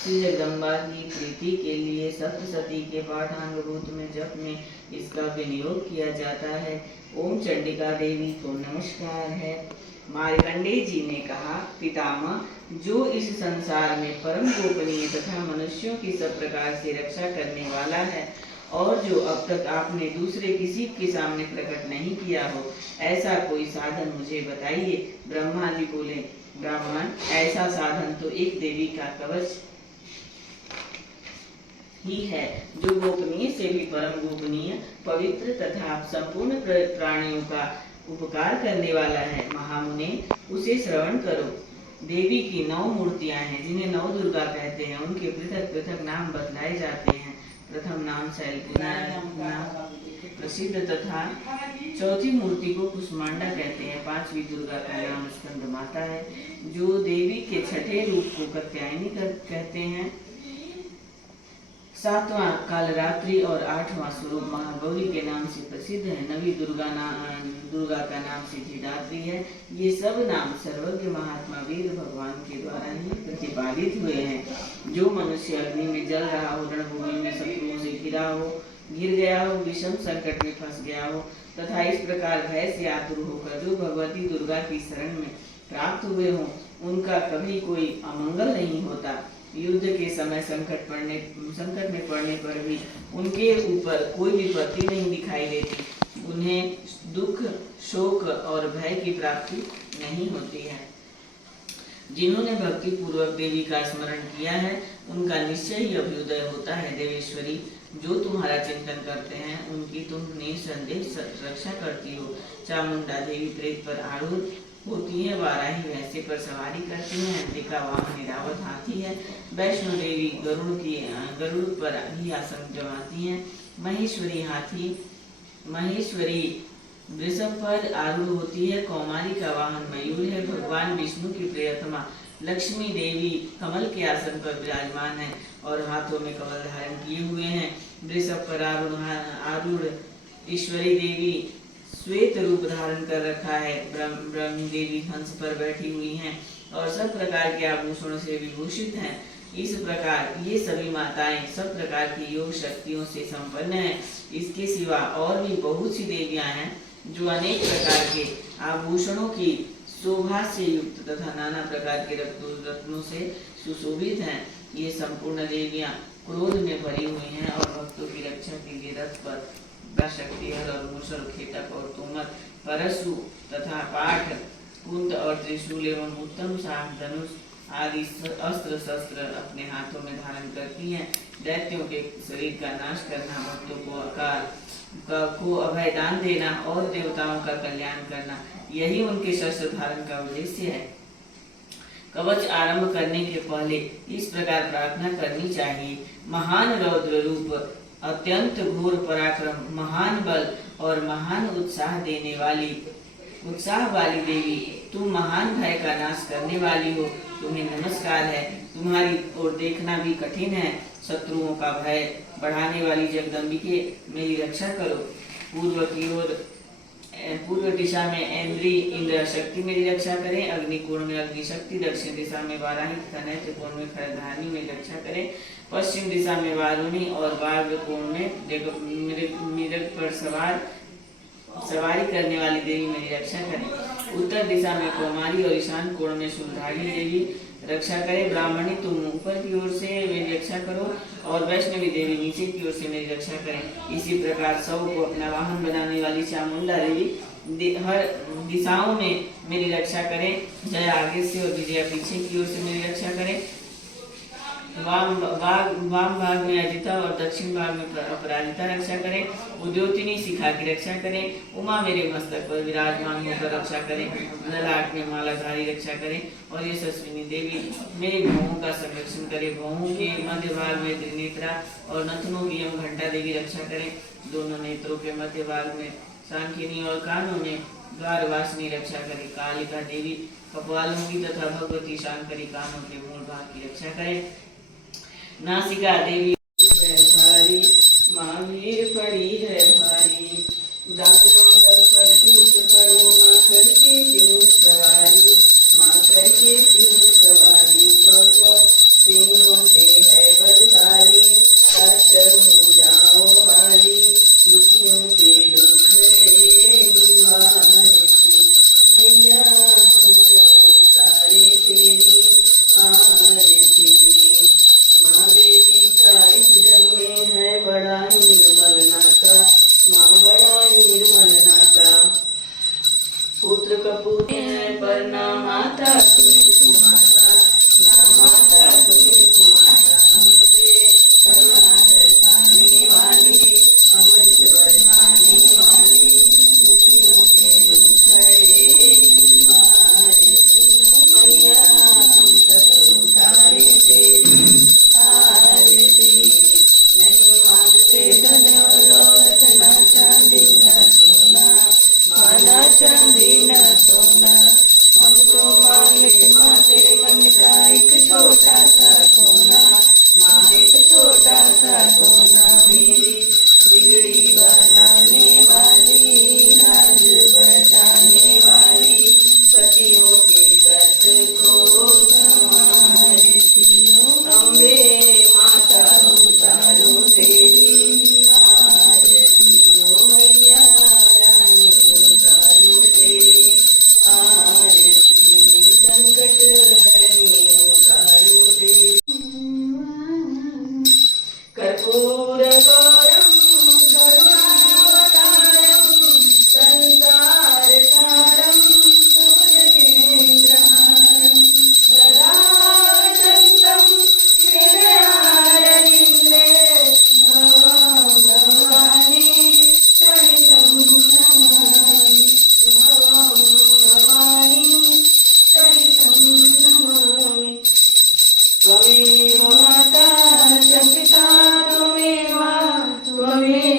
श्री जगदम्बा की प्रीति के लिए सप्तशती के पाठांगभूत में जप में इसका विनियोग किया जाता है। ओम चंडिका देवी को नमस्कार है। मार्कंडेय जी ने कहा, पितामह, जो इस संसार में परम गोपनीय तथा मनुष्यों की सब प्रकार से रक्षा करने वाला है और जो अब तक आपने दूसरे किसी के सामने प्रकट नहीं किया हो, ऐसा कोई साधन मुझे बताइए। ब्रह्मा जी बोले, ब्राह्मण, ऐसा साधन तो एक देवी का कवच ही है, जो गोपनीय से भी परम गोपनीय, पवित्र तथा संपूर्ण प्राणियों का उपकार करने वाला है। महामुने, उसे श्रवण करो। देवी की 9 मूर्तियां हैं, जिन्हें 9 दुर्गा कहते हैं। उनके पृथक पृथक नाम बतलाए जाते हैं। प्रथम नाम शैलपुत्री प्रसिद्ध तथा चौथी मूर्ति को कुष्मांडा कहते हैं। 5वीं दुर्गा का नाम स्कंद माता है, जो देवी के छठे रूप को कात्यायनी कहते हैं। 7वां कालरात्रि और 8वां स्वरूप महागौरी के नाम से प्रसिद्ध है। 9वीं दुर्गा का नाम सिद्धिदात्री है। ये सब नाम सर्वज्ञ महात्मा वीर भगवान के द्वारा ही प्रतिपादित हुए हैं। जो मनुष्य अग्नि में जल रहा हो, रणभूमि में शत्रुओं से घिरा हो, गिर गया हो, विषम संकट में फंस गया हो तथा इस प्रकार भय से आतुर होकर जो भगवती दुर्गा की शरण में प्राप्त हुए हो, उनका कभी कोई अमंगल नहीं होता। युद्ध के समय संकट में पड़ने पर भी उनके ऊपर कोई विपत्ति नहीं दिखाई देती। उन्हें दुख, शोक और भय की प्राप्ति नहीं होती है। जिन्होंने भक्ति पूर्वक देवी का स्मरण किया है, उनका निश्चय ही अभ्युदय होता है। देवेश्वरी, जो तुम्हारा चिंतन करते हैं, उनकी तुम निसंदेह रक्षा करती हो। चामुंडा देवी प्रेत पर आरूढ़ होती है, वाराही भैंसे पर सवारी करती है, अंबिका वाहन ऐरावत हाथी है, वैष्णो देवी गरुड़ पर भी आसन जमाती है, महेश्वरी वृषभ पर आरूढ़ होती है, कौमारी का वाहन मयूर है, भगवान विष्णु की प्रियतमा लक्ष्मी देवी कमल के आसन पर विराजमान है और हाथों में कमल धारण किए हुए हैं। वृषभ पर आरूढ़ ईश्वरी देवी श्वेत रूप धारण कर रखा है। ब्रह्मी देवी हंस पर बैठी हुई हैं और सब प्रकार के आभूषणों से विभूषित हैं। इस प्रकार ये सभी माताएं सब प्रकार की योग शक्तियों से संपन्न हैं। इसके सिवा और भी बहुत सी देवियां हैं, जो अनेक प्रकार के आभूषणों की शोभा से युक्त तथा नाना प्रकार के रत्नों से सुशोभित हैं। ये संपूर्ण देवियां क्रोध में भरी हुई हैं और भक्तों की रक्षा के लिए रथ पर शक्तिहर और मुसर, खेटक और तोमर, परशु तथा पाठ, कुंद और त्रिशूल एवं उत्तम शाम धनुष आदि अस्त्र शस्त्र अपने हाथों में धारण करती हैं। दैत्यों के शरीर का नाश करना, भक्तों को अभय दान देना और देवताओं का कल्याण करना, यही उनके शस्त्र धारण का उद्देश्य है। कवच आरंभ करने के पहले इस प्रकार प्रार्थना करनी चाहिए। महान रौद्र रूप, अत्यंत घोर पराक्रम, महान बल और महान उत्साह वाली देवी, तुम महान भय का नाश करने वाली हो। तुम्हें नमस्कार है। तुम्हारी ओर देखना भी कठिन है। शत्रुओं का भय बढ़ाने वाली जगदम्बिके, मेरी रक्षा करो। पूर्व दिशा में इंद्र शक्ति मेरी रक्षा करें। अग्निकोण में अग्निशक्ति, दक्षिण दिशा में वाराही तथा नेत्र कोण में खरधानी मेरी रक्षा करें। पश्चिम दिशा में वारुणी और वायव्य कोण में मृग पर सवारी करने वाली देवी मेरी रक्षा करें। उत्तर दिशा में कौमारी और ईशान कोण में शूलधारी देवी रक्षा करे। ब्राह्मणी, तुम ऊपर की ओर से मेरी रक्षा करो और वैष्णवी देवी नीचे की ओर से मेरी रक्षा करें। इसी प्रकार सौ को अपना वाहन बनाने वाली चामुंडा देवी हर दिशाओं में मेरी रक्षा करें। जय आगे से और विजया पीछे की ओर से मेरी रक्षा करें। वाम भाग में अजिता और दक्षिण भाग में अपराजिता रक्षा करें। उद्योतिनी शिखा की रक्षा करें। उमा मेरे मस्तक पर विराजमान होकर रक्षा करें। ललाट में मालाधारी रक्षा करें और यशस्विनी देवी मेरे भौहों का संरक्षण करे। भौहों के मध्य भाग में त्रिनेत्रा और नथनों की एवं घंटा देवी रक्षा करें। दोनों नेत्रों के मध्य भाग में सांखिनी और कानों में द्वारवासिनी रक्षा करे। कालिका देवी कपालों की तथा भगवती शांकरी कानों के मूल भाग की रक्षा करें। नासिका देवी है भारी, महावीर पड़ी है भारी। दानव दल पर टूट पड़ो, माँ करके सिंह सवारी, माँ करके सिंह सवारी। तो सिंहों से में